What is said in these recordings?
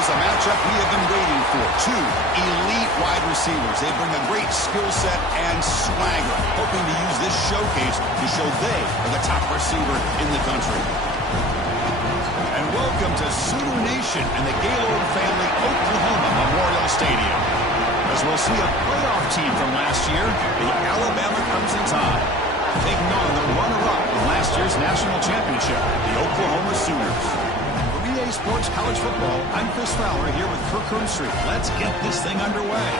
is a matchup we have been waiting for. Two elite wide receivers. They bring a great skill set and swagger, hoping to use this showcase to show they are the top receiver in the country. And welcome to Sooner Nation and the Gaylord family Oklahoma Memorial Stadium. As we'll see a playoff team from last year, the Alabama Crimson Tide, taking on the runner-up in last year's national championship, the Oklahoma Sooners. For EA Sports College Football, I'm Chris Fowler here with Kirk Herbstreit. Let's get this thing underway.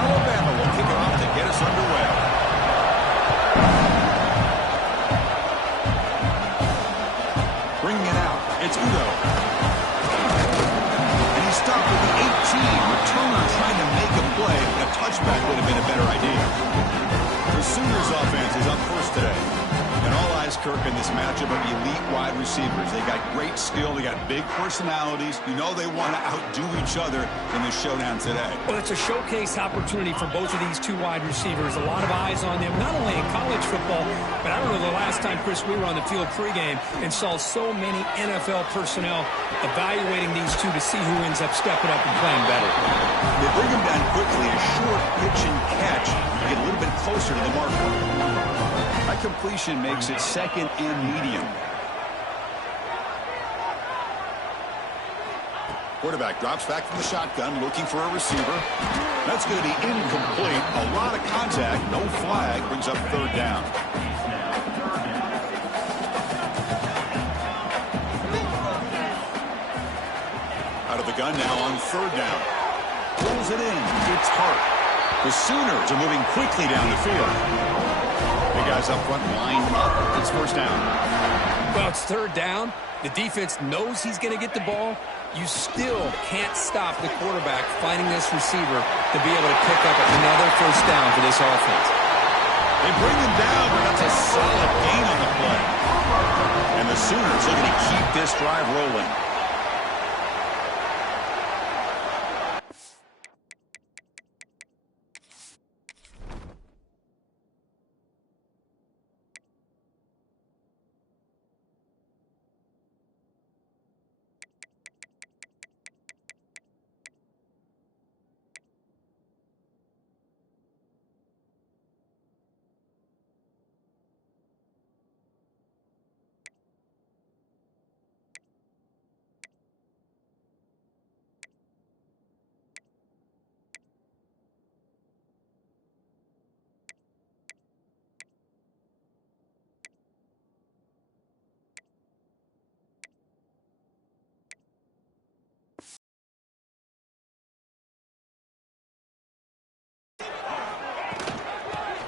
Alabama will kick it off to get us underway. Bringing it out, it's Udo. And he's stopped at the 18. Returner trying to make a play. A touchback would have been a better idea. The Sooners offense is up first today. And all eyes, Kirk, in this matchup of elite wide receivers. They got great skill. They got big personalities. You know they want to outdo each other in this showdown today. Well, it's a showcase opportunity for both of these two wide receivers. A lot of eyes on them, not only in college football, but I don't know the last time, Chris, we were on the field pregame and saw so many NFL personnel evaluating these two to see who ends up stepping up and playing better. They bring him down quickly, a short pitch and catch, to get a little bit closer to the marker. That completion makes it second and medium. Quarterback drops back from the shotgun, looking for a receiver. That's going to be incomplete. A lot of contact, no flag, brings up third down. Out of the gun now on third down. Pulls it in. It's Hart. The Sooners are moving quickly down the field. The guys up front lined up. It's first down. Well, it's third down. The defense knows he's going to get the ball. You still can't stop the quarterback finding this receiver to be able to pick up another first down for this offense. They bring him down, but that's a solid gain on the play. And the Sooners looking to keep this drive rolling.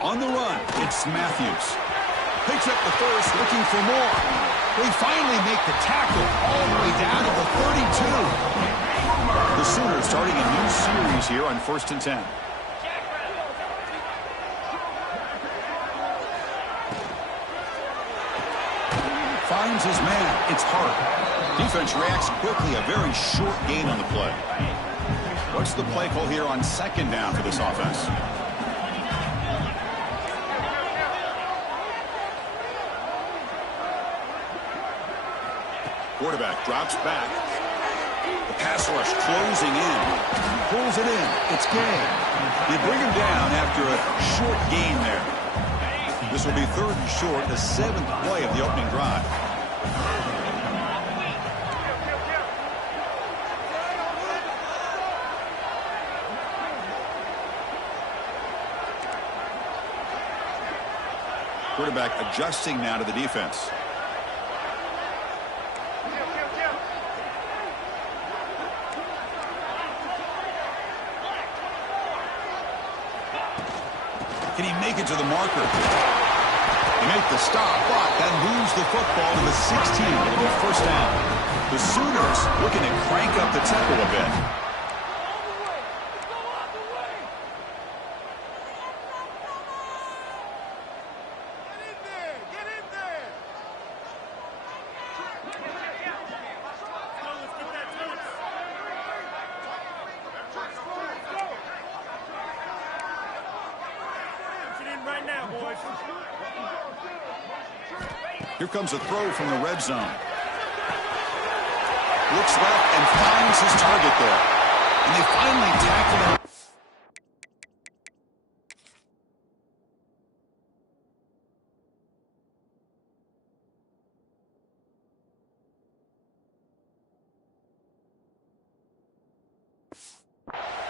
On the run, it's Matthews. Picks up the first, looking for more. They finally make the tackle all the way down to the 32. The Sooners starting a new series here on 1st and 10. Finds his man. It's Hart. Defense reacts quickly. A very short gain on the play. What's the play call here on second down for this offense? Quarterback drops back. The pass rush closing in. Pulls it in. It's Gay. You bring him down after a short gain there. This will be third and short, the 7th play of the opening drive. Quarterback adjusting now to the defense. Can he make it to the marker? They make the stop, but that moves the football to the 16. It'll be first down. The Sooners looking to crank up the tempo a bit. Here comes a throw from the red zone. Looks left and finds his target there. And they finally tackled him.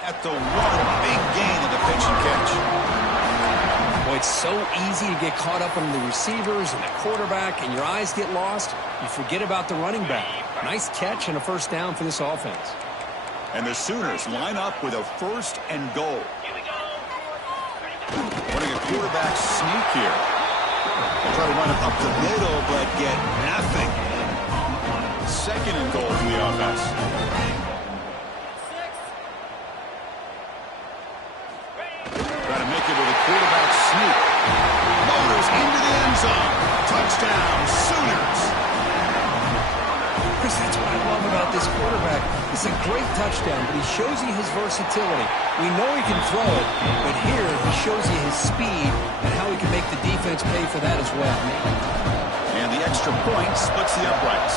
At the one, big gain of the pitch and catch. Boy, it's so easy to get caught up on the receivers and the quarterback, and your eyes get lost. You forget about the running back. Nice catch and a first down for this offense. And the Sooners line up with a 1st and goal. Running a quarterback sneak here. They'll try to run it up the middle, but get nothing. 2nd and goal for the offense. Try to make it with a quarterback sneak. Motors into the end zone. Touchdown, Sooners. Chris, that's what I love about this quarterback. It's a great touchdown, but he shows you his versatility. We know he can throw it, but here he shows you his speed and how he can make the defense pay for that as well. And the extra point splits the uprights.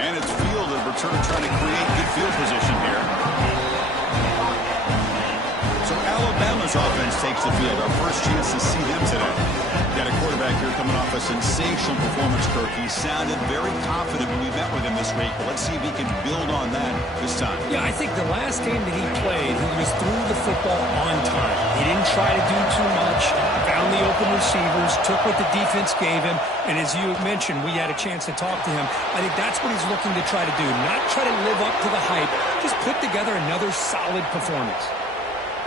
And it's field of return trying to create good field position here. So Alabama's offense takes the field. Our first chance to see them today. Got a quarterback here coming off a sensational performance, Kirk. He sounded very confident when we met with him this week. But let's see if he can build on that this time. Yeah, I think the last game that he played, he was through the football on time. He didn't try to do too much, found the open receivers, took what the defense gave him, and as you mentioned, we had a chance to talk to him. I think that's what he's looking to try to do, not try to live up to the hype, just put together another solid performance.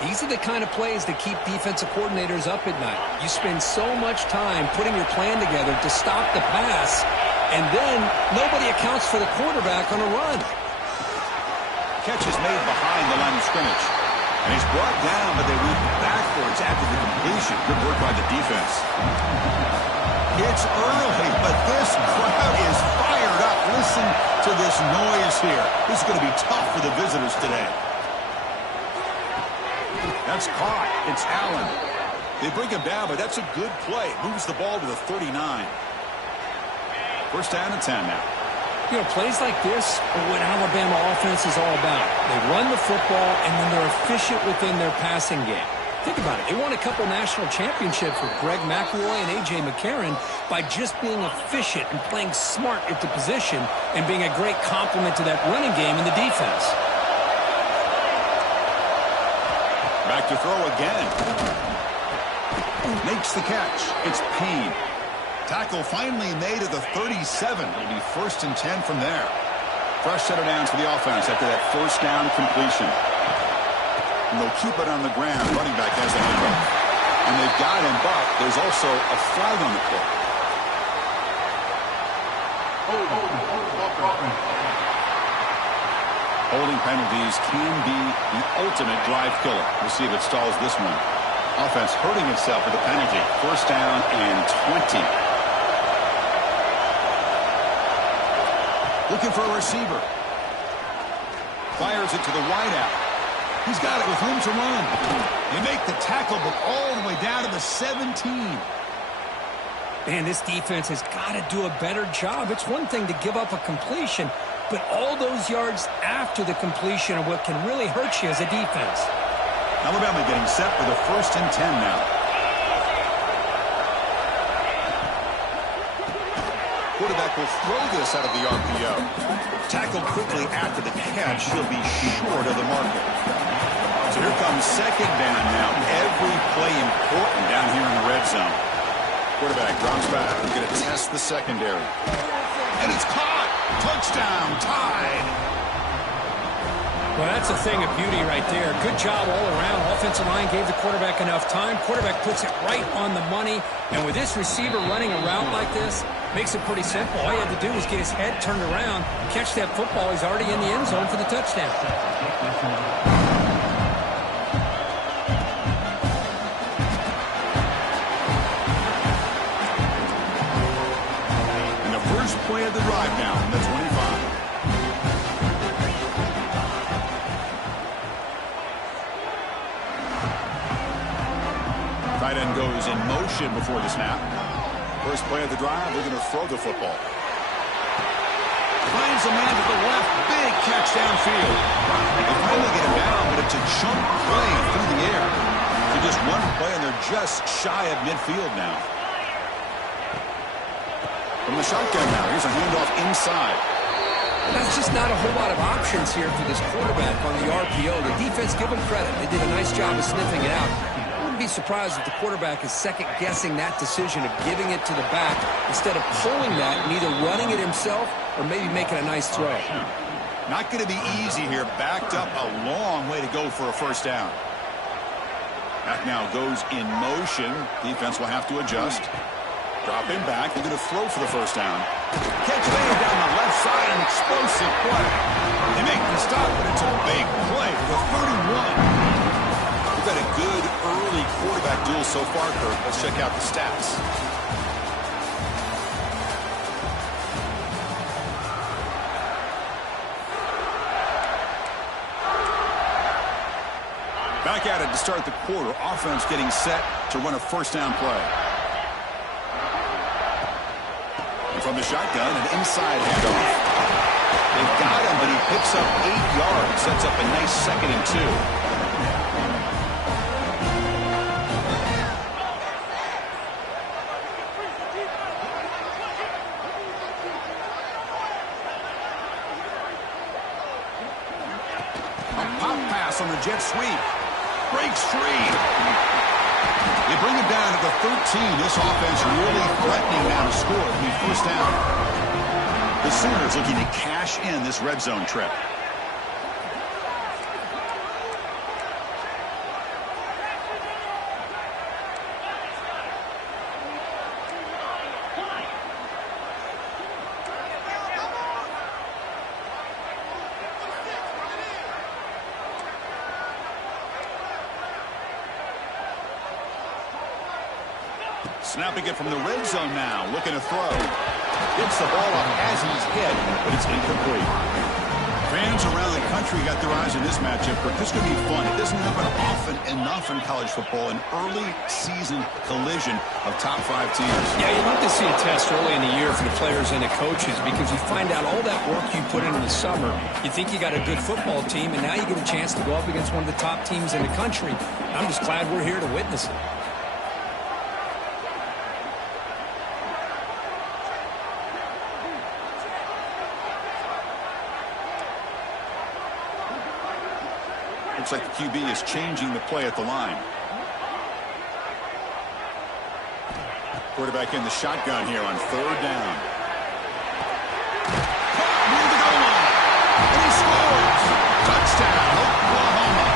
These are the kind of plays that keep defensive coordinators up at night. You spend so much time putting your plan together to stop the pass, and then nobody accounts for the quarterback on a run. Catch is made behind the line of scrimmage. And he's brought down, but they went backwards after the completion. Good work by the defense. It's early, but this crowd is fired up. Listen to this noise here. This is going to be tough for the visitors today. That's caught. It's Allen. They bring him down, but that's a good play. Moves the ball to the 39. 1st down and 10 now. You know, plays like this are what Alabama offense is all about. They run the football, and then they're efficient within their passing game. Think about it. They won a couple national championships with Greg McElroy and A.J. McCarron by just being efficient and playing smart at the position and being a great complement to that running game in the defense. Back to throw again. Makes the catch. It's Payne. Tackle finally made at the 37. It'll be 1st and 10 from there. Fresh set of downs for the offense after that 1st down completion. And they'll keep it on the ground. Running back has a handoff. And they've got him, but there's also a flag on the play. Holding penalties can be the ultimate drive killer. We'll see if it stalls this one. Offense hurting itself with a penalty. 1st down and 20. Looking for a receiver. Fires it to the wideout. He's got it with room to run. They make the tackle, but all the way down to the 17. Man, this defense has got to do a better job. It's one thing to give up a completion, but all those yards after the completion are what can really hurt you as a defense. Alabama getting set for the 1st and 10 now. Quarterback will throw this out of the RPO. Tackled quickly after the catch. He'll be short of the marker. So here comes 2nd down now. Every play important down here in the red zone. Quarterback drops back. He's going to test the secondary. And it's caught. Touchdown. Tied. Well, that's a thing of beauty right there. Good job all around. Offensive line gave the quarterback enough time. Quarterback puts it right on the money. And with this receiver running a route like this, makes it pretty simple. All he had to do was get his head turned around, catch that football. He's already in the end zone for the touchdown. And the first play of the drive now from the 25. Tight end goes in motion before the snap. First play of the drive, they're going to throw the football. Finds a man to the left. Big catch downfield. They finally get him down, but it's a chunk play through the air. So just one play, and they're just shy of midfield now. From the shotgun now, here's a handoff inside. That's just not a whole lot of options here for this quarterback on the RPO. The defense, give them credit. They did a nice job of sniffing it out. I wouldn't be surprised if the quarterback is second-guessing that decision of giving it to the back instead of pulling that and either running it himself or maybe making a nice throw. Not going to be easy here. Backed up a long way to go for a first down. Back now goes in motion. Defense will have to adjust. Drop him back. They're going to throw for the first down. Catch made down the left side. An explosive play. They make the stop, but it's a big play for the 31. We've got a good early quarterback duel so far, Kirk. Let's check out the stats. Back at it to start the quarter. Offense getting set to run a first down play. From the shotgun, an inside handoff. They've got him, but he picks up 8 yards. Sets up a nice 2nd and 2. A pop pass on the jet sweep. Breaks free. They bring him down to the 13. This offense really threatening now to score at the first down. The Sooners looking to cash in this red zone trip. Snapping it from the red zone now, looking to throw. Gets the ball up as he's hit, but it's incomplete. Fans around the country got their eyes on this matchup, but this is going to be fun. It doesn't happen often enough in college football, an early season collision of top 5 teams. Yeah, you'd love to see a test early in the year for the players and the coaches because you find out all that work you put in the summer. You think you got a good football team, and now you get a chance to go up against one of the top teams in the country. I'm just glad we're here to witness it. Looks like the QB is changing the play at the line. Quarterback in the shotgun here on 3rd down. Near the goal line. And he scores. Touchdown, Oklahoma.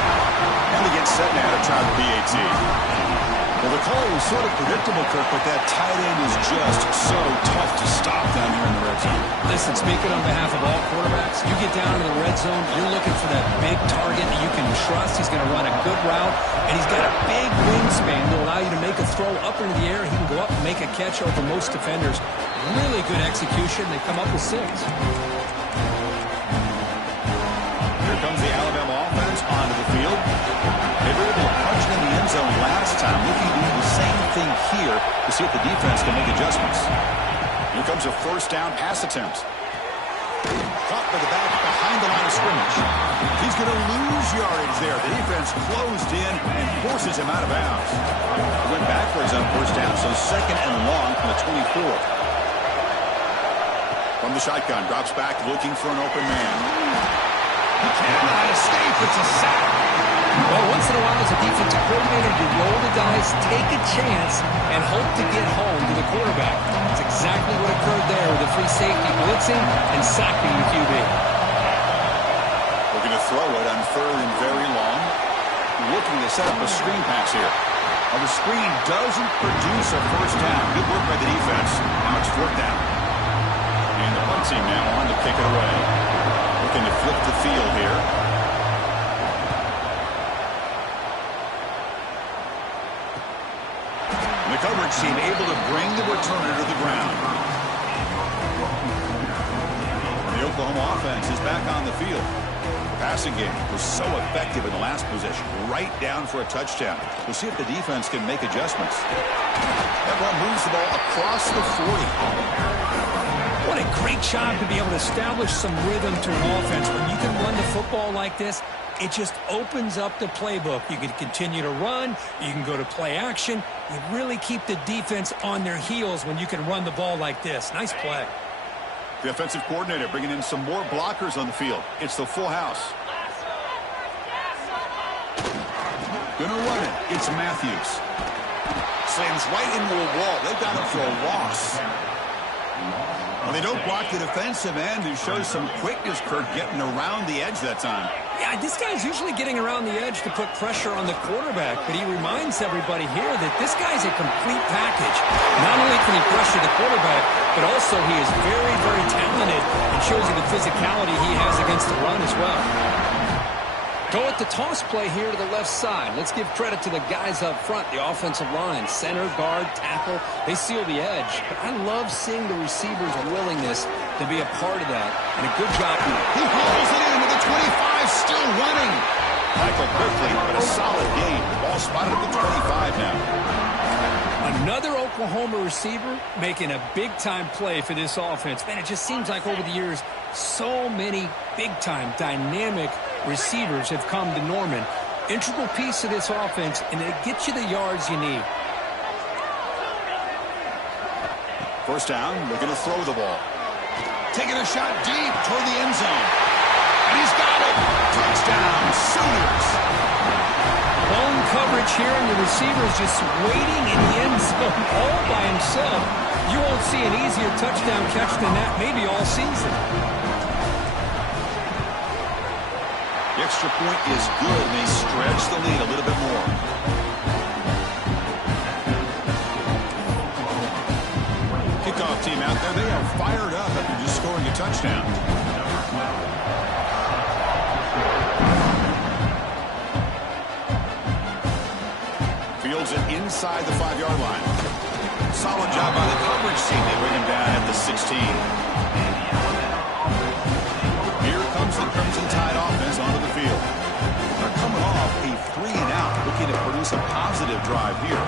And they get set now to try the PAT. Well, the call was sort of predictable, Kirk, but that tight end is just so tough to stop down here in the red zone. Listen, speaking on behalf of all quarterbacks, you get down to the red zone, you're looking for that big target that you can trust. He's going to run a good route, and he's got a big wingspan to allow you to make a throw up into the air. He can go up and make a catch over most defenders. Really good execution. They come up with 6. Here comes the Alabama offense onto the field. They were able to punch it in the end zone last time. Looking to do the same thing here to see if the defense can make adjustments. Here comes a first down pass attempt. Caught by the back behind the line of scrimmage. He's going to lose yardage there. The defense closed in and forces him out of bounds. He went backwards on first down, so 2nd and long from the 24. From the shotgun, drops back looking for an open man. He cannot escape. It's a sack. Well, once in a while, as a defensive coordinator, you roll the dice, take a chance, and hope to get home to the quarterback. That's exactly what occurred there with the free safety blitzing and sacking the QB. Looking to throw it on 3rd and very long. Looking to set up a screen pass here. Well, the screen doesn't produce a first down. Good work by the defense. Now it's 4th down. And the punt team now on to kick it away. Looking to flip the field here. The coverage team able to bring the returner to the ground. The Oklahoma offense is back on the field. Passing game was so effective in the last possession, right down for a touchdown. We'll see if the defense can make adjustments. That ball moves the ball across the 40. What a great job to be able to establish some rhythm to an offense. When you can run the football like this, it just opens up the playbook. You can continue to run. You can go to play action. You really keep the defense on their heels when you can run the ball like this. Nice play. The offensive coordinator bringing in some more blockers on the field. It's the full house. Gonna run it. It's Matthews. Slams right into a wall. They've got him for a loss. Well, they don't block the defensive end, who shows some quickness, Kurt, getting around the edge that time. Yeah, this guy's usually getting around the edge to put pressure on the quarterback, but he reminds everybody here that this guy's a complete package. Not only can he pressure the quarterback, but also he is very, very talented and shows you the physicality he has against the run as well. Go at the toss play here to the left side. Let's give credit to the guys up front, the offensive line, center, guard, tackle. They seal the edge. But I love seeing the receiver's willingness to be a part of that. And a good job. He hauls it into the 25, still running. Michael quickly, but a solid gain. The ball spotted at the 25 now. Another Oklahoma receiver making a big-time play for this offense. Man, it just seems like over the years, so many big-time, dynamic receivers have come to Norman. Integral piece of this offense, and it gets you the yards you need. First down, looking to throw the ball. Taking a shot deep toward the end zone. And he's got it. Touchdown, Sooners. Lone coverage here, and the receiver is just waiting in the end zone all by himself. You won't see an easier touchdown catch than that maybe all season. The extra point is good, and they stretch the lead a little bit more. Kickoff team out there, they are fired up after just scoring a touchdown. Fields it inside the 5-yard line. Solid job by the coverage team. They bring him down at the 16. Here comes the Crimson Tide offense onto the field. They're coming off a 3-and-out, looking to produce a positive drive here.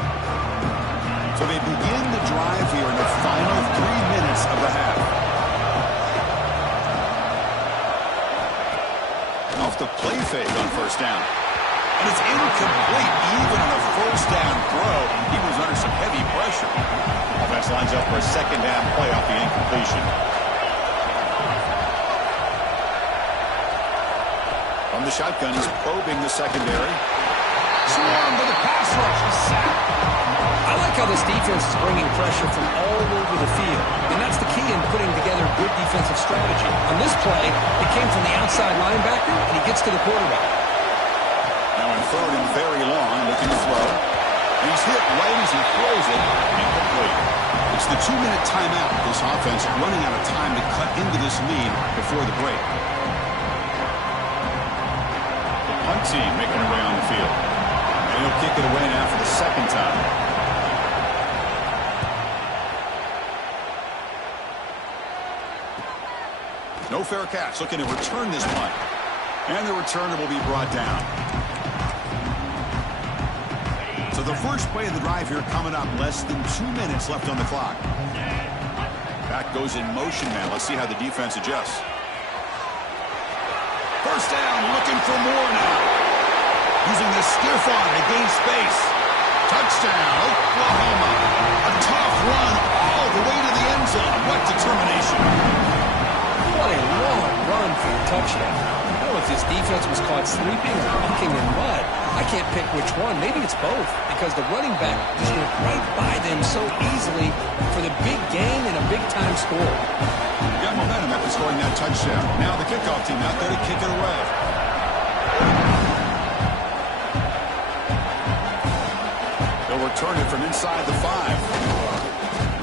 So they begin the drive here in the final 3 minutes of the half. Off the play fake on first down. And it's incomplete. Even on a first down throw, he was under some heavy pressure. Offense lines up for a second down play off the incompletion. From the shotgun, he's probing the secondary. Swarmed with a pass rush. He's sacked. I like how this defense is bringing pressure from all over the field. And that's the key in putting together good defensive strategy. On this play, it came from the outside linebacker, and he gets to the quarterback. Now in third and very long, looking to throw. And he's hit right as he throws it. Incomplete. It's the 2-minute timeout. This offense running out of time to cut into this lead before the break. The punt team making their way on the field. And he'll kick it away now for the second time. No fair catch. Looking to return this punt. And the returner will be brought down. So the first play of the drive here coming up. Less than 2 minutes left on the clock. Back goes in motion now. Let's see how the defense adjusts. First down, looking for more now. Using the stiff arm to gain space. Touchdown, Oklahoma. A tough run all the way to the end zone. What determination. What a long run for a touchdown. I don't know if this defense was caught sleeping or walking in mud. I can't pick which one. Maybe it's both, because the running back just went right by them so easily for the big gain and a big-time score. Got momentum after scoring that touchdown. Now the kickoff team out there to kick it away. They'll return it from inside the 5.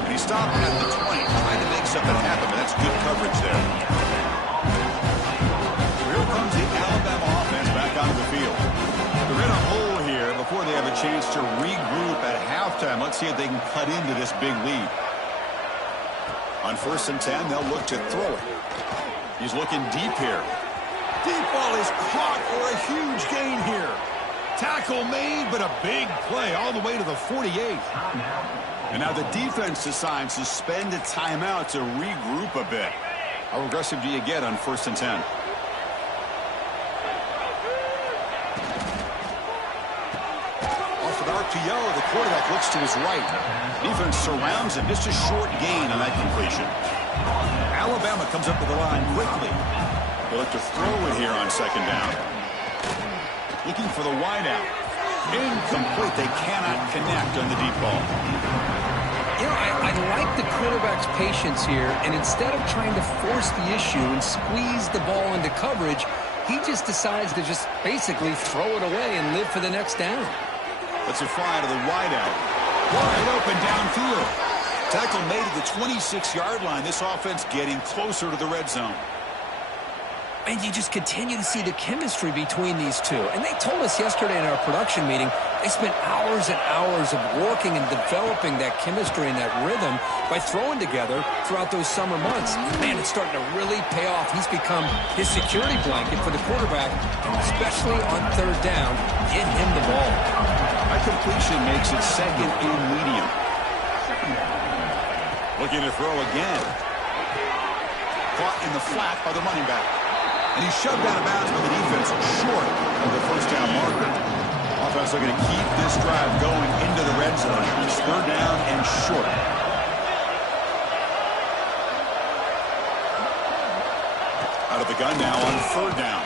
And he stopped at the 20, trying to make something happen, but that's good coverage there. Here comes the Alabama offense back onto the field. They're in a hole here before they have a chance to regroup at halftime. Let's see if they can cut into this big lead. On 1st and 10, they'll look to throw it. He's looking deep here. Deep ball is caught for a huge gain here. Tackle made, but a big play all the way to the 48. And now the defense decides to spend a timeout to regroup a bit. How aggressive do you get on 1st and 10? Off an RPO, the quarterback looks to his right. Defense surrounds him. Just a short gain on that completion. Alabama comes up to the line quickly. They look to throw it here on 2nd down. Looking for the wideout. Incomplete. They cannot connect on the deep ball. You know, I like the quarterback's patience here, and instead of trying to force the issue and squeeze the ball into coverage, he just decides to just basically throw it away and live for the next down. Let's it fly to the wideout. Wide open downfield. Tackle made at the 26-yard line. This offense getting closer to the red zone. And you just continue to see the chemistry between these two. And they told us yesterday in our production meeting, they spent hours and hours of working and developing that chemistry and that rhythm by throwing together throughout those summer months. Man, it's starting to really pay off. He's become his security blanket for the quarterback, and especially on 3rd down, get him the ball. That completion makes it 2nd and medium. Looking to throw again. Caught in the flat by the running back. And he's shoved out of bounds by the defense short of the 1st down marker. Offense looking to keep this drive going into the red zone. It's 3rd down and short. Out of the gun now on 3rd down.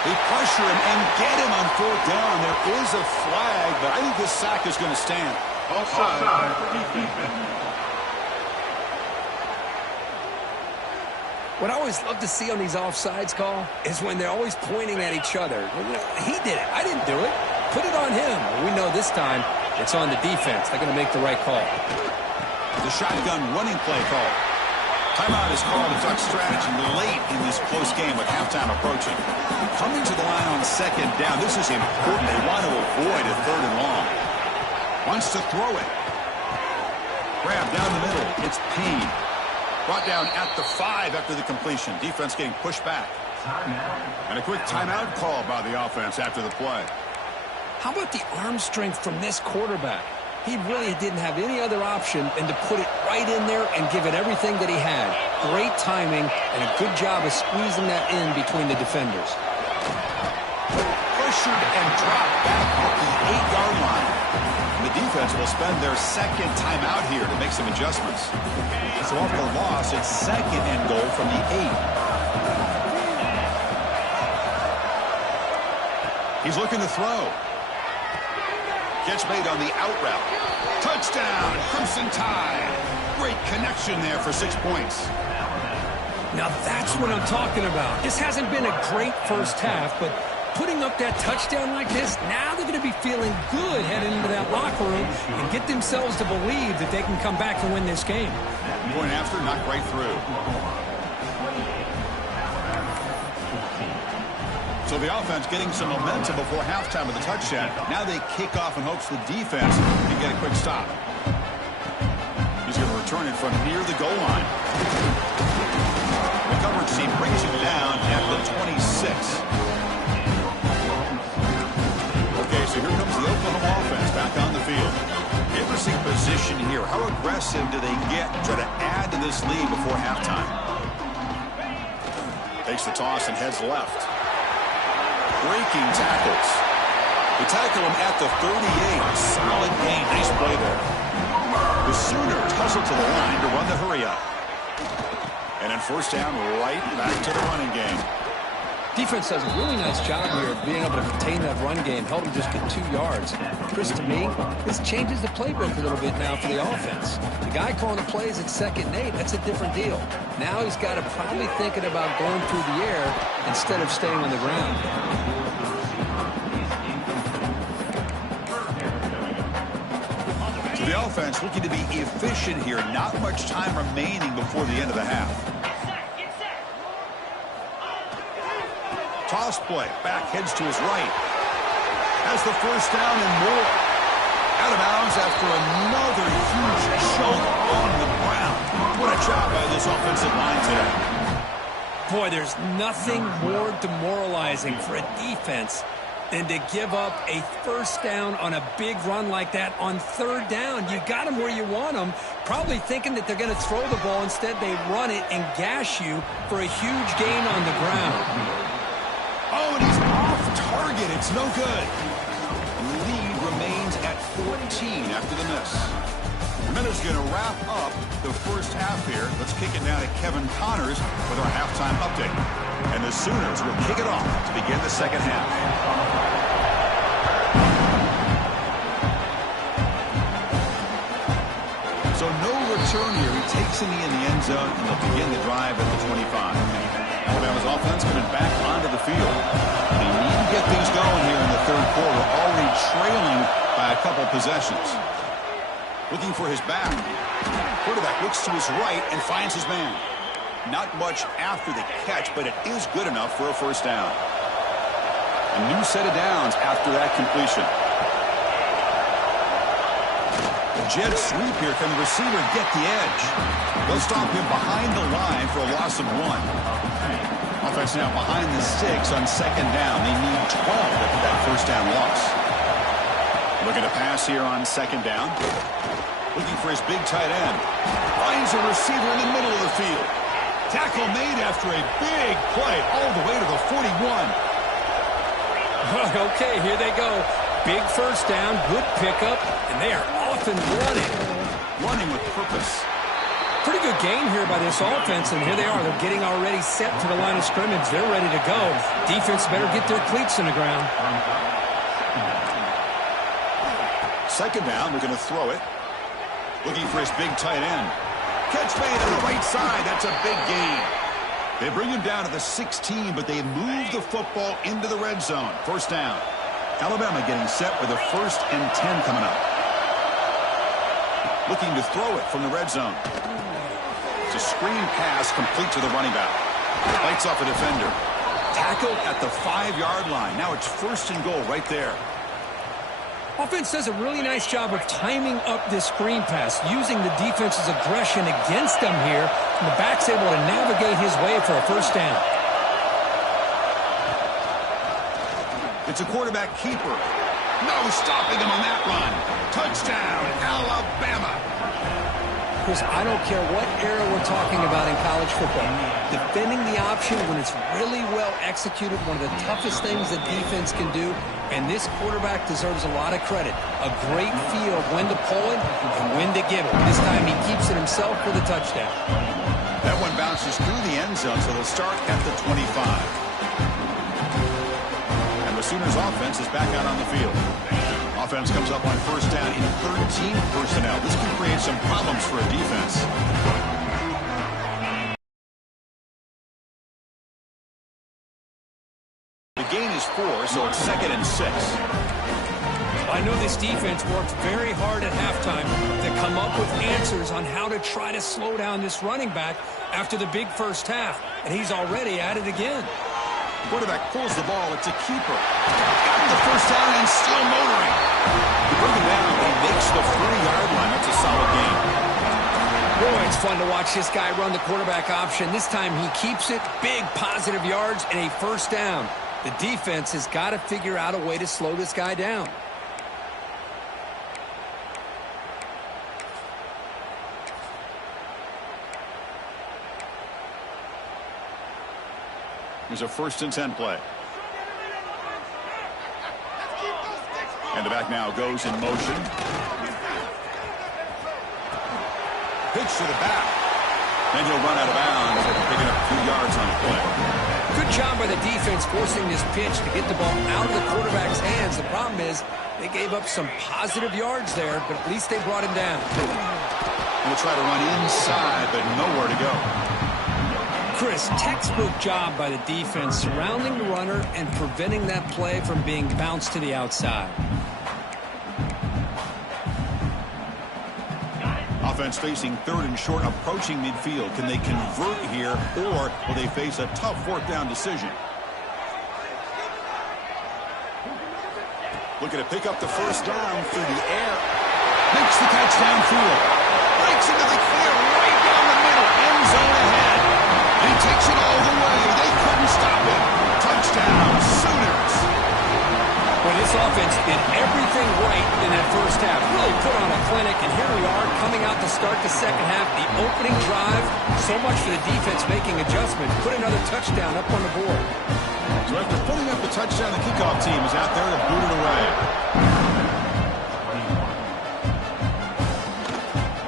They pressure him and get him on 4th down. There is a flag, but I think this sack is going to stand. Offside. What I always love to see on these offsides call is when they're always pointing at each other. He did it. I didn't do it. Put it on him. We know this time it's on the defense. They're going to make the right call. The shotgun running play call. Timeout is called to talk strategy late in this close game with halftime approaching. Coming to the line on 2nd down. This is important. They want to avoid a 3rd and long. Wants to throw it. Grab down the middle. It's Payne. Brought down at the 5 after the completion. Defense getting pushed back. And a quick timeout call by the offense after the play. How about the arm strength from this quarterback? He really didn't have any other option than to put it right in there and give it everything that he had. Great timing and a good job of squeezing that in between the defenders. Pressured and dropped back at the 8-yard line. The defense will spend their 2nd timeout here to make some adjustments. So off the loss, it's 2nd and goal from the 8. He's looking to throw. Catch made on the out route. Touchdown, Crimson Tide. Great connection there for 6 points. Now that's what I'm talking about. This hasn't been a great first half, but putting up that touchdown like this, now they're going to be feeling good heading into that locker room and get themselves to believe that they can come back and win this game. Point after, knocked right through. So the offense getting some momentum before halftime with a touchdown. Now they kick off in hopes the defense can get a quick stop. He's going to return it from near the goal line. The coverage team brings him down at the 26. Okay, so here comes the Oklahoma offense back on the field. Interesting position here. How aggressive do they get to try to add to this lead before halftime? Takes the toss and heads left. Breaking tackles. They tackle him at the 38. Solid gain. Nice play there. The Sooners hustle to the line to run the hurry up. And then 1st down, right back to the running game. Defense does a really nice job here of being able to contain that run game. Held him just at 2 yards. Chris, to me, this changes the playbook a little bit now for the offense. The guy calling the plays at 2nd and 8, that's a different deal. Now he's got to probably thinking about going through the air instead of staying on the ground. So the offense looking to be efficient here. Not much time remaining before the end of the half. Toss play. Back heads to his right. Has the 1st down and more. Out of bounds after another huge choke on the ground. What a job by this offensive line today. Boy, there's nothing more demoralizing for a defense than to give up a first down on a big run like that on third down. You got them where you want them, probably thinking that they're going to throw the ball. Instead, they run it and gash you for a huge gain on the ground. Oh, and he's off target. It's no good. Lead remains at 14 after the miss. The Minutes going to wrap up the first half here. Let's kick it down to Kevin Connors with our halftime update. And the Sooners will kick it off to begin the second half. So no return here. He takes in the end zone, and they'll begin the drive at the 25. Alabama's offense coming back onto the field. They need to get things going here in the third quarter, already trailing by a couple possessions. Looking for his back. Quarterback looks to his right and finds his man. Not much after the catch, but it is good enough for a first down. A new set of downs after that completion. A jet sweep here. Can the receiver get the edge? They'll stop him behind the line for a loss of 1. Offense now behind the 6 on second down. They need 12 after that first down loss. Looking to pass here on second down. Looking for his big tight end. Finds a receiver in the middle of the field. Tackle made after a big play all the way to the 41. Okay, here they go. Big first down, good pickup, and they are off and running. Running with purpose. Pretty good game here by this offense, and here they are. They're getting already set to the line of scrimmage. They're ready to go. Defense better get their cleats in the ground. Second down, they're going to throw it. Looking for his big tight end. Catch made on the right side. That's a big gain. They bring him down to the 16, but they move the football into the red zone. First down. Alabama getting set with a 1st and 10 coming up. Looking to throw it from the red zone. It's a screen pass complete to the running back. Bites off a defender. Tackled at the 5-yard line. Now it's 1st and goal right there. Offense does a really nice job of timing up this screen pass, using the defense's aggression against them here, and the back's able to navigate his way for a first down. It's a quarterback keeper. No stopping him on that run. Touchdown, Alabama. Chris, I don't care what era we're talking about in college football. Defending the option when it's really well executed, one of the toughest things a defense can do, and this quarterback deserves a lot of credit. A great feel of when to pull it and when to give it. This time he keeps it himself for the touchdown. That one bounces through the end zone, so they'll start at the 25. And the Sooners offense is back out on the field. Offense comes up on first down in 13 personnel. This can create some problems for a defense. The gain is 4, so it's 2nd and 6. I know this defense worked very hard at halftime to come up with answers on how to try to slow down this running back after the big first half, and he's already at it again. Quarterback pulls the ball. It's a keeper. Got the first down and still motoring. They bring him down. He makes the 3-yard line. That's a solid game. Boy, it's fun to watch this guy run the quarterback option. This time he keeps it. Big positive yards and a first down. The defense has got to figure out a way to slow this guy down. Here's a 1st and 10 play. And the back now goes in motion. Pitch to the back. Then he'll run out of bounds, picking up 2 yards on the play. Good job by the defense forcing this pitch to get the ball out of the quarterback's hands. The problem is they gave up some positive yards there, but at least they brought him down. He'll try to run inside, but nowhere to go. Chris, textbook job by the defense surrounding the runner and preventing that play from being bounced to the outside. Offense facing 3rd and short, approaching midfield. Can they convert here, or will they face a tough 4th down decision? Looking to pick up the first down through the air. Makes the catch downfield. Breaks into the clear right down the middle. End zone ahead. He takes it all the way. that first half. Really put on a clinic, and here we are coming out to start the second half. The opening drive, so much for the defense making adjustments. Put another touchdown up on the board. So after putting up the touchdown, the kickoff team is out there to boot it away.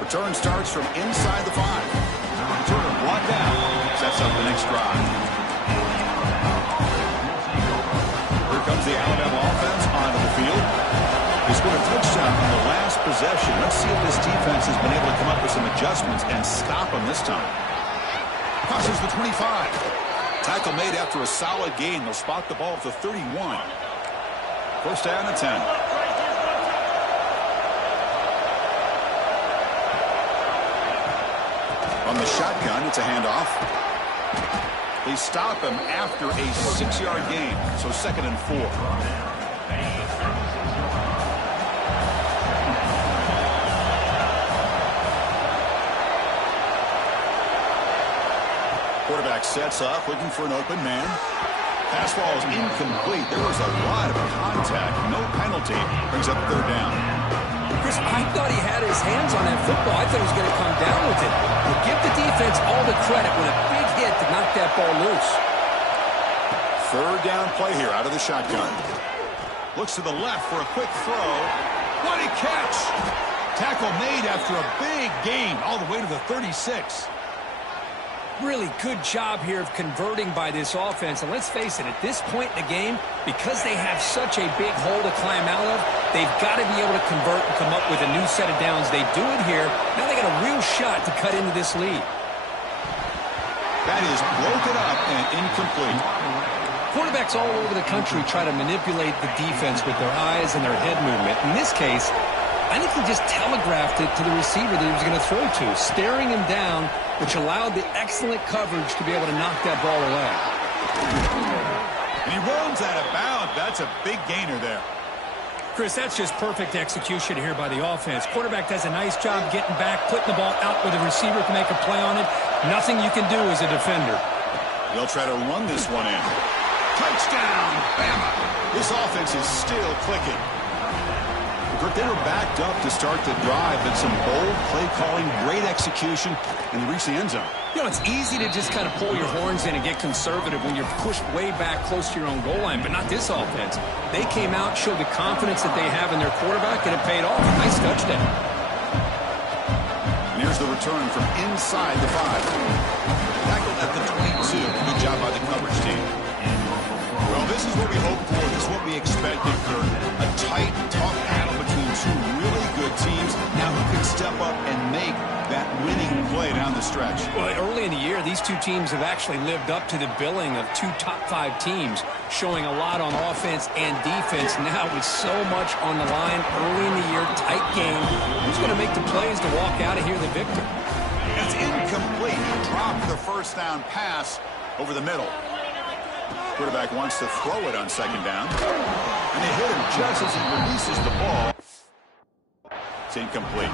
Return starts from inside the 5. Returner brought down. Sets up the next drive. Here comes the Alabama offense onto the field. They scored a touchdown on the last possession. Let's see if this defense has been able to come up with some adjustments and stop them this time. Crosses the 25. Tackle made after a solid gain. They'll spot the ball at the 31. First down and 10. On the shotgun, it's a handoff. They stop him after a 6-yard gain, so 2nd and 4. Quarterback sets up, looking for an open man. Pass ball is incomplete. There was a lot of contact. No penalty. Brings up 3rd down. Chris, I thought he had his hands on that football. I thought he was going to come down with it. But give the defense all the credit with a big hit to knock that ball loose. 3rd down play here out of the shotgun. Looks to the left for a quick throw. What a catch! Tackle made after a big gain all the way to the 36. Really good job here of converting by this offense. And let's face it, at this point in the game, because they have such a big hole to climb out of, they've got to be able to convert and come up with a new set of downs. They do it here. Now they got a real shot to cut into this lead. That is broken up and incomplete. Quarterbacks all over the country try to manipulate the defense with their eyes and their head movement. In this case, I think he just telegraphed it to the receiver that he was going to throw to, staring him down, which allowed the excellent coverage to be able to knock that ball away. And he runs out of bounds. That's a big gainer there. Chris, that's just perfect execution here by the offense. Quarterback does a nice job getting back, putting the ball out where the receiver can make a play on it. Nothing you can do as a defender. They'll try to run this one in. Touchdown, Bama. This offense is still clicking. They were backed up to start the drive, but some bold play calling, great execution, and they reached the end zone. You know, it's easy to just kind of pull your horns in and get conservative when you're pushed way back close to your own goal line, but not this offense. They came out, showed the confidence that they have in their quarterback, and it paid off. A nice touchdown. And here's the return from inside the 5. Tackled at the 22. Good job by the coverage team. Well, this is what we hoped for. This is what we expected, Kurt. A tight, tough battle between 2 really good teams. Now who can step up and make that winning play down the stretch? Well, early in the year, these 2 teams have actually lived up to the billing of 2 top 5 teams, showing a lot on offense and defense. Now with so much on the line early in the year, tight game. Who's going to make the plays to walk out of here the victor? It's incomplete. He dropped the first down pass over the middle. Quarterback wants to throw it on 2nd down. And they hit him just as he releases the ball. It's incomplete.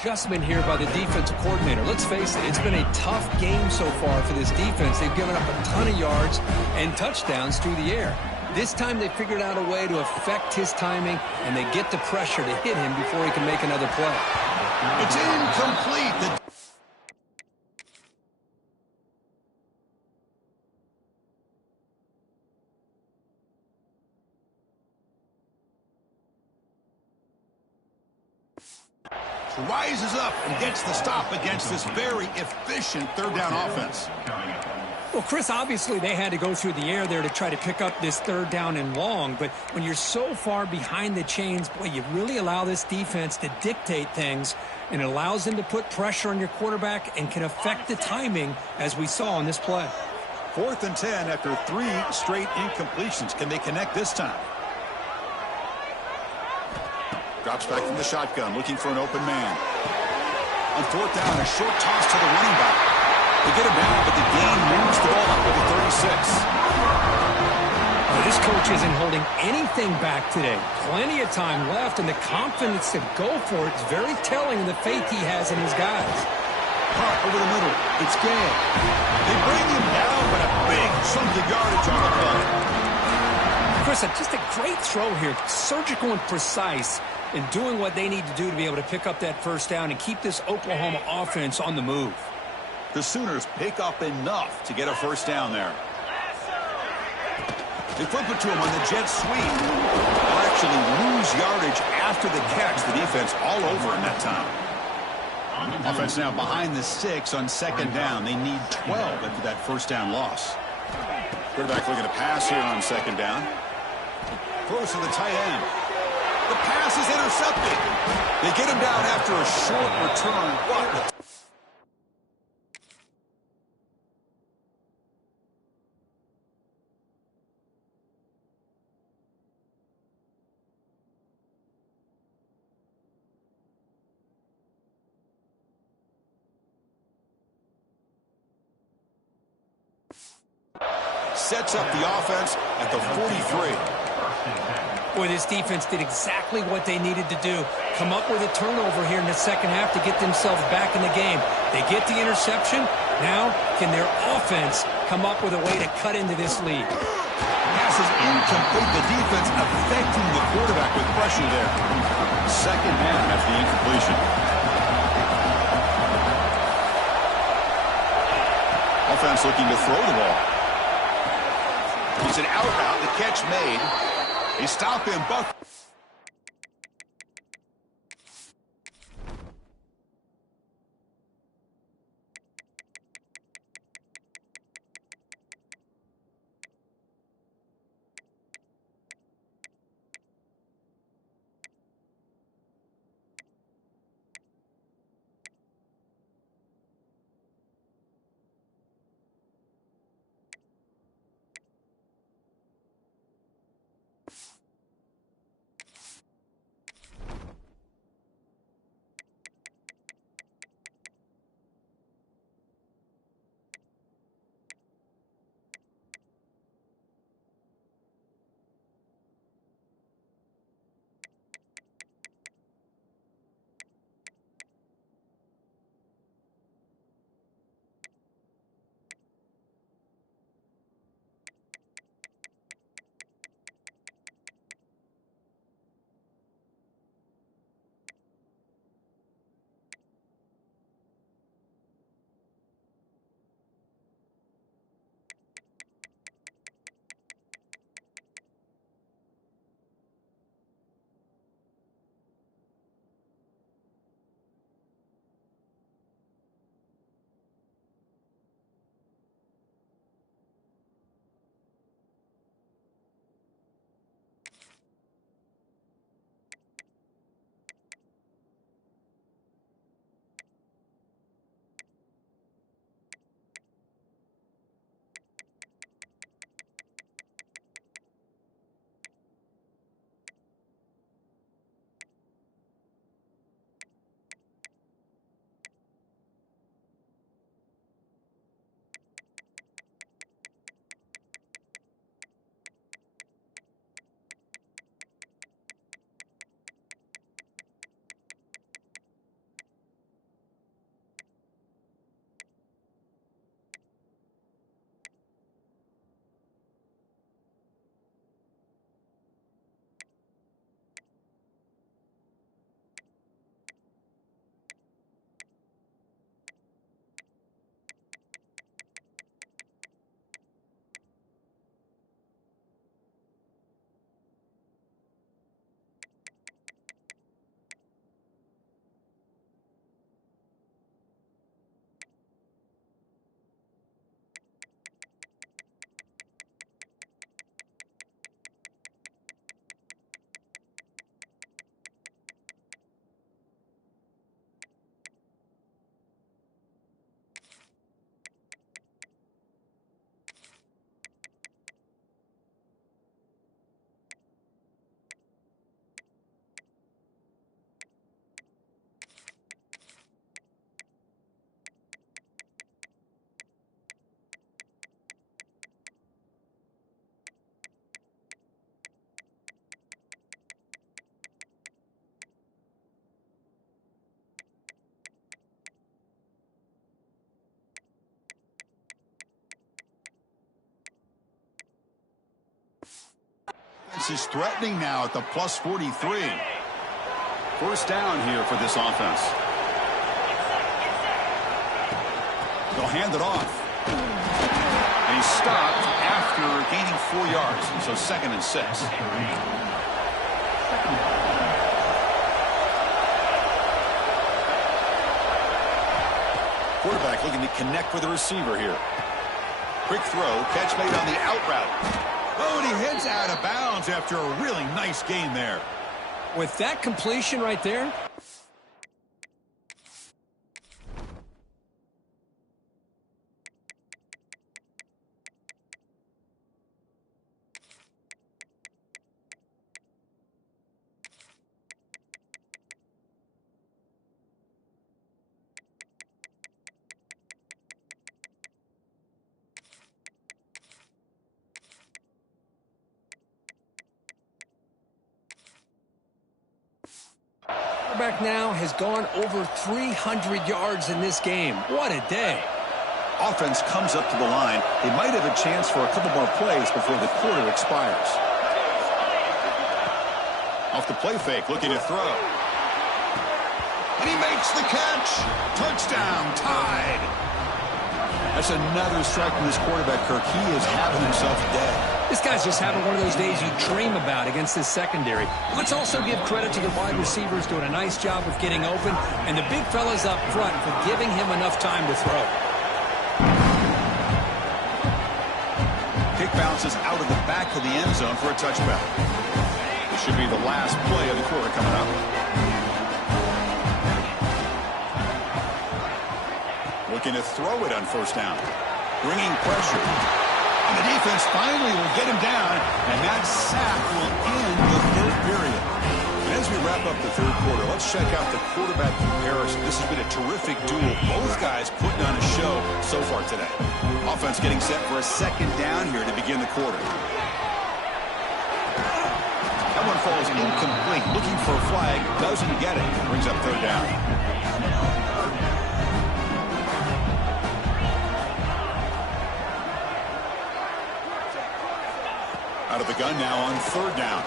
Adjustment here by the defensive coordinator. Let's face it, it's been a tough game so far for this defense. They've given up a ton of yards and touchdowns through the air. This time they figured out a way to affect his timing, and they get the pressure to hit him before he can make another play. It's incomplete. Rises up and gets the stop against this very efficient 3rd down offense. Well, Chris, obviously they had to go through the air there to try to pick up this 3rd down and long, but when you're so far behind the chains, boy, you really allow this defense to dictate things, and it allows them to put pressure on your quarterback and can affect the timing, as we saw on this play. 4th and 10 after 3 straight incompletions. Can they connect this time? Drops back from the shotgun, looking for an open man. On 4th down, a short toss to the running back. They get him down, but the gain moves the ball up to the 36. Well, this coach isn't holding anything back today. Plenty of time left, and the confidence to go for it is very telling of the faith he has in his guys. Punt over the middle. It's Gale. They bring him down, but a big chunk of yardage on the play. Chris, just a great throw here. Surgical and precise in doing what they need to do to be able to pick up that first down and keep this Oklahoma offense on the move. The Sooners pick up enough to get a first down there. They flip it to him on the jet sweep. They'll actually lose yardage after the catch. The defense all over him that time. Offense now behind the 6 on second down. They need 12 after that first down loss. Quarterback looking to pass here on second down. Throws to the tight end. The pass is intercepted. They get him down after a short return. What? Sets up the offense at the 43. Boy, this defense did exactly what they needed to do. Come up with a turnover here in the second half to get themselves back in the game. They get the interception. Now, can their offense come up with a way to cut into this lead? Pass is incomplete. The defense affecting the quarterback with pressure there. Second down after the incompletion. Offense looking to throw the ball. It's an out route. The catch made. They stop him. Buck. offense is threatening now at the plus 43. First down here for this offense. They'll hand it off. And he's stopped after gaining 4 yards. So 2nd and 6. Quarterback looking to connect with the receiver here. Quick throw, catch made on the out route. Oh, and he heads out of bounds after a really nice gain there. With that completion right there, quarterback now has gone over 300 yards in this game. What a day. Offense comes up to the line. They might have a chance for a couple more plays before the quarter expires. Off the play fake, looking to throw. And he makes the catch. Touchdown, tied. That's another strike from this quarterback, Kirk. He is having himself dead. This guy's just having one of those days you dream about against this secondary. Let's also give credit to the wide receivers doing a nice job of getting open, and the big fellas up front for giving him enough time to throw. Kick bounces out of the back of the end zone for a touchback. This should be the last play of the quarter coming up. Looking to throw it on first down. Bringing pressure. And the defense finally will get him down, and that sack will end the third period. And as we wrap up the third quarter, let's check out the quarterback comparison. This has been a terrific duel. Both guys putting on a show so far today. Offense getting set for a second down here to begin the quarter. That one falls incomplete. Looking for a flag. Doesn't get it. Brings up third down. Out of the gun now on third down.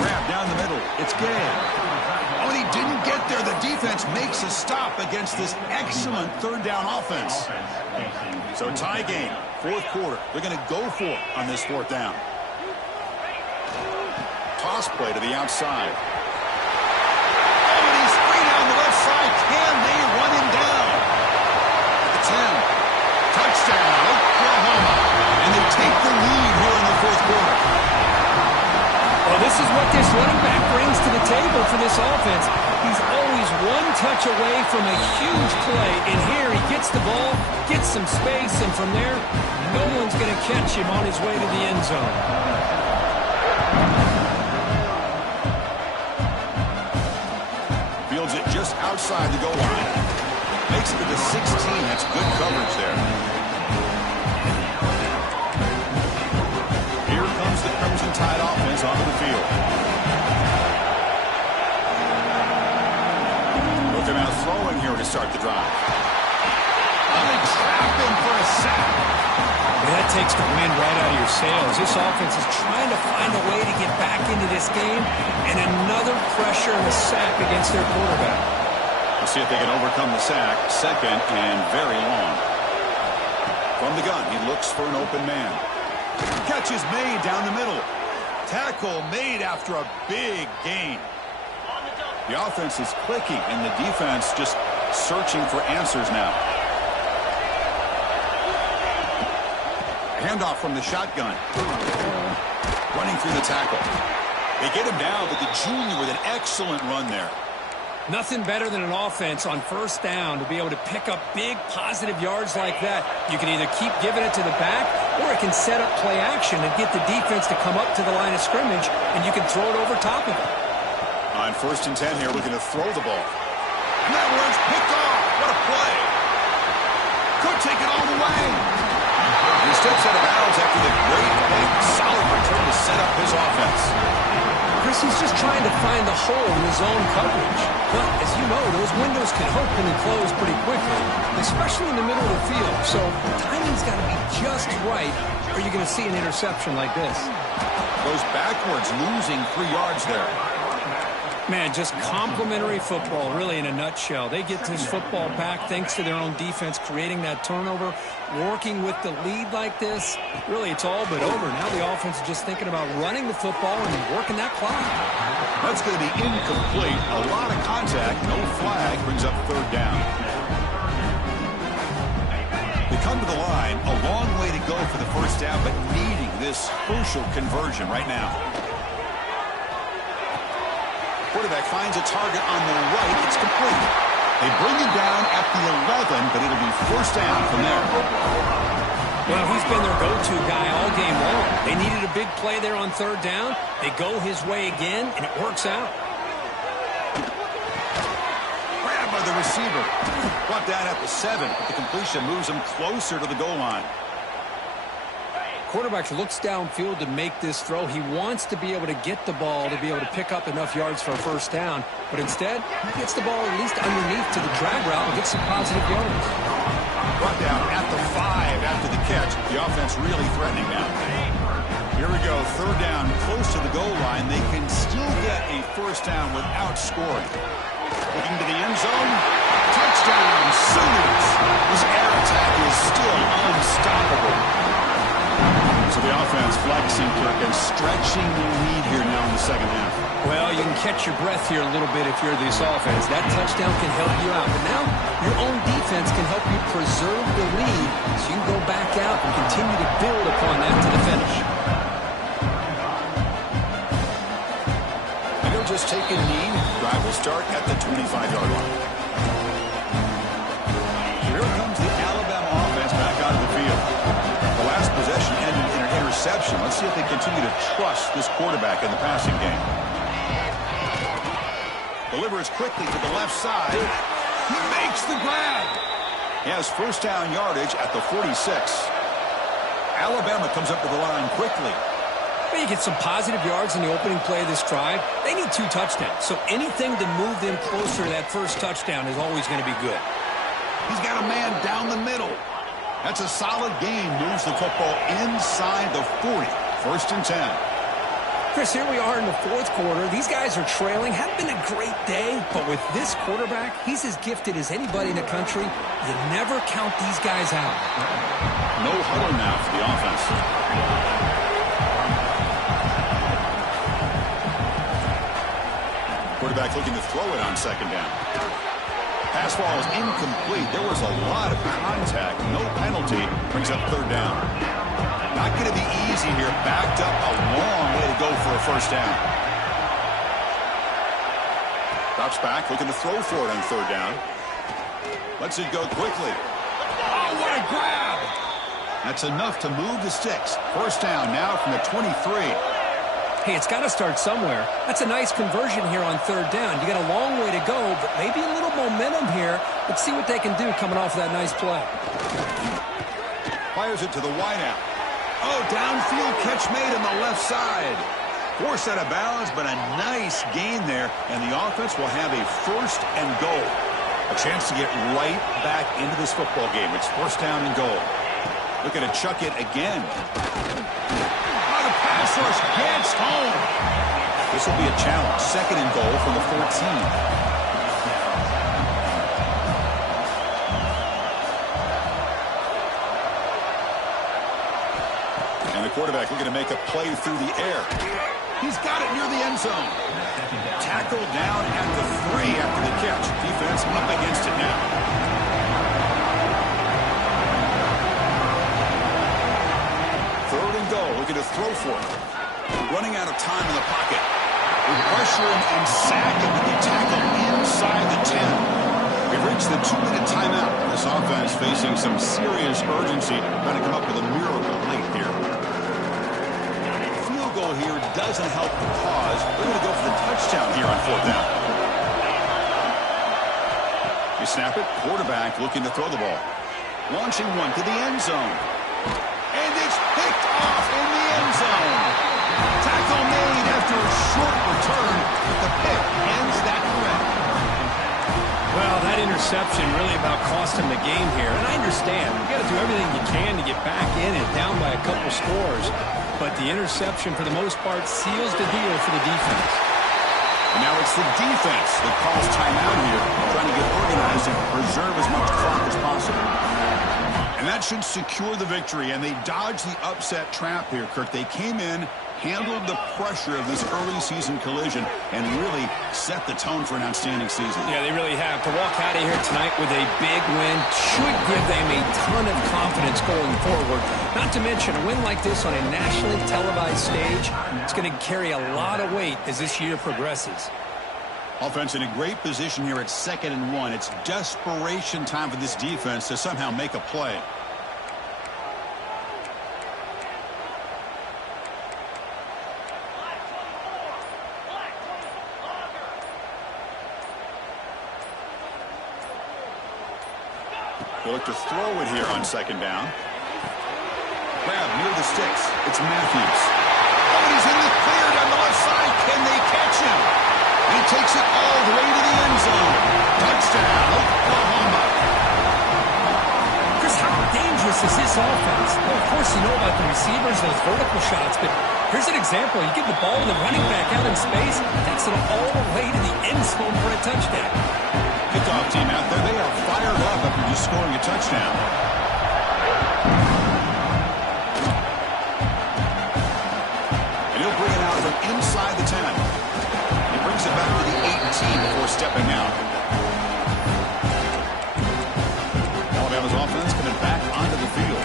Grab down the middle. It's Gay. Oh, and he didn't get there. The defense makes a stop against this excellent third down offense. So tie game, fourth quarter. They're going to go for it on this fourth down. Toss play to the outside. Oh, and he's free down the left side. Can they run him down? At the 10. Touchdown, Oklahoma. And they take the lead here in the fourth quarter. Well, this is what this running back brings to the table for this offense. He's always one touch away from a huge play. And here he gets the ball, gets some space, and from there, no one's going to catch him on his way to the end zone. Fields it just outside the goal line. Makes it to the 16. That's good coverage there. The Crimson Tide offense onto the field. Looking out throwing here to start the drive. Oh, they trap him for a sack. That takes the wind right out of your sails. This offense is trying to find a way to get back into this game, and another pressure and a sack against their quarterback. We'll see if they can overcome the sack. Second and very long. From the gun, he looks for an open man. Catch is made down the middle. Tackle made after a big gain. The offense is clicking, and the defense just searching for answers now. Handoff from the shotgun. Running through the tackle. They get him down, but the junior with an excellent run there. Nothing better than an offense on first down to be able to pick up big positive yards like that. You can either keep giving it to the back, or it can set up play action and get the defense to come up to the line of scrimmage, and you can throw it over top of it. On first and 10 here, looking to throw the ball. And that one's picked off. What a play. Could take it all the way. He steps out of bounds after the great, big, solid return to set up his offense. Chris, this, he's just trying to find the hole in his own coverage. But as you know, those windows can open and close pretty quickly, especially in the middle of the field. So timing's got to be just right, or you're going to see an interception like this. Goes backwards, losing 3 yards there. Man, just complimentary football, really, in a nutshell. They get this football back thanks to their own defense, creating that turnover, working with the lead like this. Really, it's all but over. Now the offense is just thinking about running the football and working that clock. That's going to be incomplete. A lot of contact, no flag, brings up 3rd down. They come to the line, a long way to go for the 1st down, but needing this crucial conversion right now. Quarterback finds a target on the right. It's complete. They bring him down at the 11, but it'll be 1st down from there. Well, he's been their go-to guy all game long. They needed a big play there on 3rd down. They go his way again, and it works out. Grab by the receiver. Brought down at the 7, but the completion moves him closer to the goal line. Quarterback looks downfield to make this throw. He wants to be able to get the ball to be able to pick up enough yards for a 1st down. But instead, he gets the ball at least underneath to the drag route and gets some positive yards. Brought down at the 5 after the catch. The offense really threatening now. Here we go. 3rd down, close to the goal line. They can still get a 1st down without scoring. Looking to the end zone. Touchdown, Sooners. This air attack is still unstoppable. So the offense flexing, Kirk, and stretching the lead here now in the 2nd half. Well, you can catch your breath here a little bit if you're this offense. That touchdown can help you out. But now your own defense can help you preserve the lead so you can go back out and continue to build upon that to the finish. And he'll just take a knee. Drive will start at the 25-yard line. So here comes the Alabama offense back out of the field. The last possession ended in an interception. Let's see if they continue to trust this quarterback in the passing game. Delivers quickly to the left side. He makes the grab. He has 1st down yardage at the 46. Alabama comes up to the line quickly. Well, you get some positive yards in the opening play of this drive. They need 2 touchdowns, so anything to move them closer to that 1st touchdown is always going to be good. He's got a man down the middle. That's a solid gain. Moves the football inside the 40. 1st and 10. Chris, here we are in the 4th quarter. These guys are trailing. Hadn't been a great day, but with this quarterback, he's as gifted as anybody in the country. You never count these guys out. No huddle now for the offense. Quarterback looking to throw it on 2nd down. Pass ball is incomplete. There was a lot of contact. No penalty. Brings up 3rd down. Not going to be easy here. Backed up a long way to go for a 1st down. Drops back, looking to throw for it on 3rd down. Lets it go quickly. Oh, what a grab! That's enough to move the sticks. 1st down now from the 23. Hey, it's got to start somewhere. That's a nice conversion here on 3rd down. You got a long way to go, but maybe a little momentum here. Let's see what they can do coming off that nice play. Fires it to the wideout. Oh, downfield catch made on the left side. Forced out of bounds, but a nice gain there, and the offense will have a 1st and goal. A chance to get right back into this football game. It's 1st down and goal. Looking to chuck it again. Pass rush gets home. This will be a challenge. 2nd and goal from the 14. And the quarterback looking to make a play through the air. He's got it near the end zone. Tackled down at the 3 after the catch. Defense up against it now. Looking to throw for it. Running out of time in the pocket. We pressure him and sack him, and they tackle inside the 10. We've reached the 2-minute timeout. This offense facing some serious urgency, trying to come up with a miracle late here. Field goal here doesn't help the cause. They're going to go for the touchdown here on 4th down. You snap it. Quarterback looking to throw the ball. Launching one to the end zone. And it's picked off in the end zone. Tackle made after a short return. interception really about costing the game here. And I understand. You got to do everything you can to get back in and down by a couple scores. But the interception, for the most part, seals the deal for the defense. And now it's the defense that calls timeout here, trying to get organized and preserve as much clock as possible. And that should secure the victory, and they dodged the upset trap here, Kirk. They came in, handled the pressure of this early season collision, and really set the tone for an outstanding season. Yeah, they really have. To walk out of here tonight with a big win should give them a ton of confidence going forward. Not to mention, a win like this on a nationally televised stage, it's going to carry a lot of weight as this year progresses. Offense in a great position here at 2nd and 1. It's desperation time for this defense to somehow make a play. They look to throw it here on 2nd down. Grab near the sticks. It's Matthews. Oh, and he's in the clear down the left side. Can they catch him? He takes it all the way to the end zone. Touchdown, Oklahoma. Chris, how dangerous is this offense? Well, of course, you know about the receivers, those vertical shots, but here's an example. You give the ball to the running back out in space, takes it all the way to the end zone for a touchdown. Kickoff team out there, they are fired up after just scoring a touchdown. And he'll bring it out from inside the 10. He brings it back to the 18 before stepping out. Alabama's offense coming back onto the field.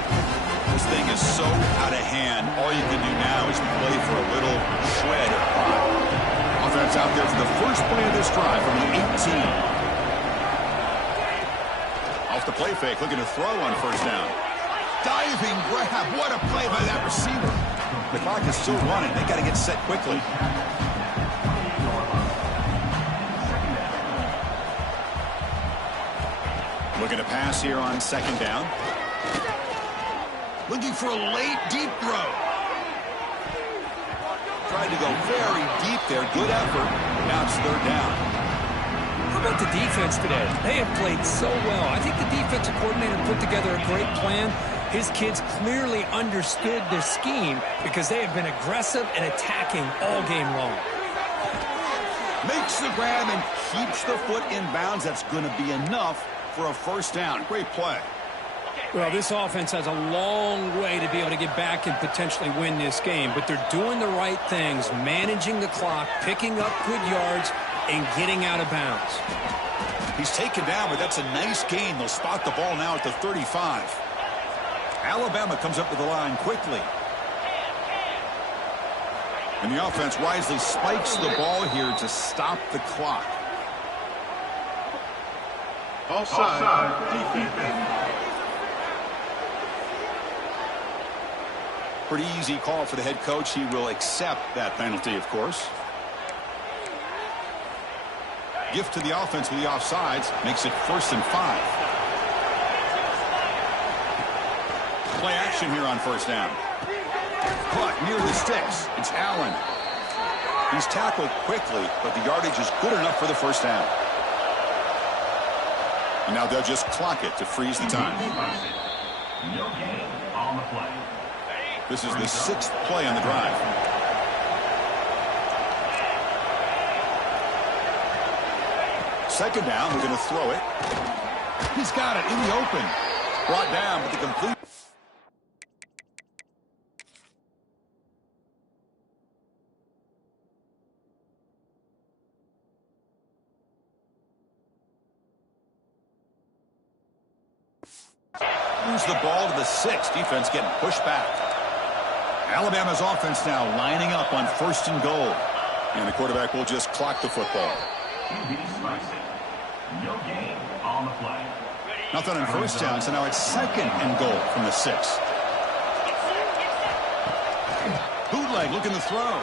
This thing is so out of hand. All you can do now is play for a little shred of pride. Offense out there for the first play of this drive from the 18. Off the play fake, looking to throw on 1st down. Diving grab. What a play by that receiver. The clock is still running. They got to get set quickly. Looking to pass here on 2nd down. Looking for a late, deep throw. Tried to go very deep there. Good effort. Now it's 3rd down. How about the defense today? They have played so well. I think the defensive coordinator put together a great plan. His kids clearly understood their scheme because they have been aggressive and attacking all game long. Makes the grab and keeps the foot in bounds. That's going to be enough for a 1st down. Great play. Well, this offense has a long way to be able to get back and potentially win this game, but they're doing the right things, managing the clock, picking up good yards, and getting out of bounds. He's taken down, but that's a nice gain. They'll spot the ball now at the 35. Alabama comes up to the line quickly. And the offense wisely spikes the ball here to stop the clock. Offside. Defense. Pretty easy call for the head coach. He will accept that penalty, of course. Gift to the offense with the offsides. Makes it 1st and 5. Play action here on 1st down. Caught near the sticks. It's Allen. He's tackled quickly, but the yardage is good enough for the 1st down. And now they'll just clock it to freeze the time. No gain on the play. This is the 6th play on the drive. Second down, we're going to throw it. He's got it in the open. Brought down, but the complete. Moves the ball to the 6. Defense getting pushed back. Alabama's offense now lining up on 1st and goal. And the quarterback will just clock the football. No gain on the play. Nothing on 1st down, so now it's 2nd and goal from the 6. Bootleg looking to throw.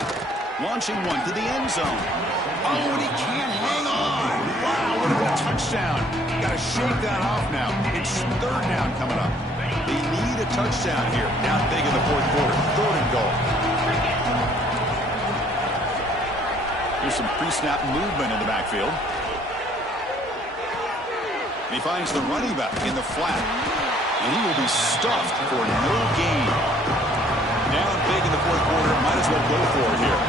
Launching one to the end zone. Oh, and he can't hang on. Wow, what a good touchdown. Got to shake that off now. It's 3rd down coming up. They need a touchdown here. Down big in the 4th quarter. 3rd and goal. Here's some pre-snap movement in the backfield. And he finds the running back in the flat. And he will be stuffed for no gain. Down big in the fourth quarter. Might as well go for it here.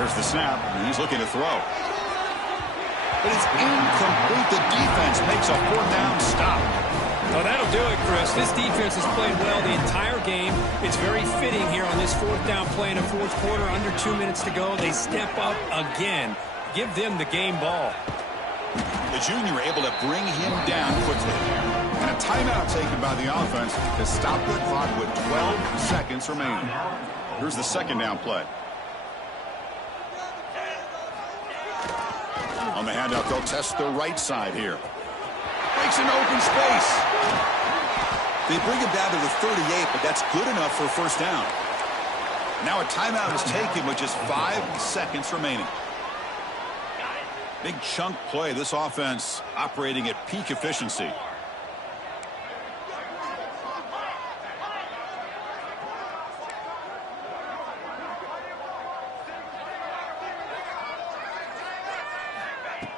There's the snap. And he's looking to throw. But it's incomplete. The defense makes a fourth down stop. Oh, that'll do it, Chris. This defense has played well the entire game. It's very fitting here on this fourth down play in the fourth quarter. Under 2 minutes to go. They step up again. Give them the game ball. The junior able to bring him down quickly. And a timeout taken by the offense to stop the clock with 12 seconds remaining. Here's the second down play. On the handout, they'll test the right side here. Breaks into open space. They bring him down to the 38, but that's good enough for a first down. Now a timeout is taken with just 5 seconds remaining. Big chunk play. This offense operating at peak efficiency.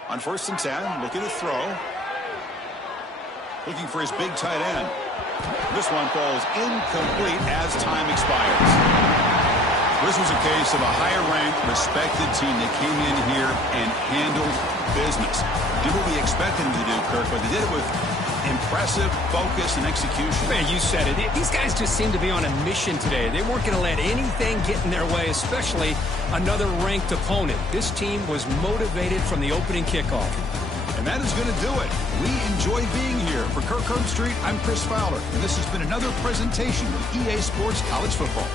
On 1st and 10, looking to throw. Looking for his big tight end. This one falls incomplete as time expires. This was a case of a higher-ranked, respected team that came in here and handled business. Did what we expected them to do, Kirk, but they did it with impressive focus and execution. Man, you said it. These guys just seem to be on a mission today. They weren't going to let anything get in their way, especially another ranked opponent. This team was motivated from the opening kickoff. And that is going to do it. We enjoy being here. For Kirk Herbstreit, I'm Chris Fowler, and this has been another presentation of EA Sports College Football.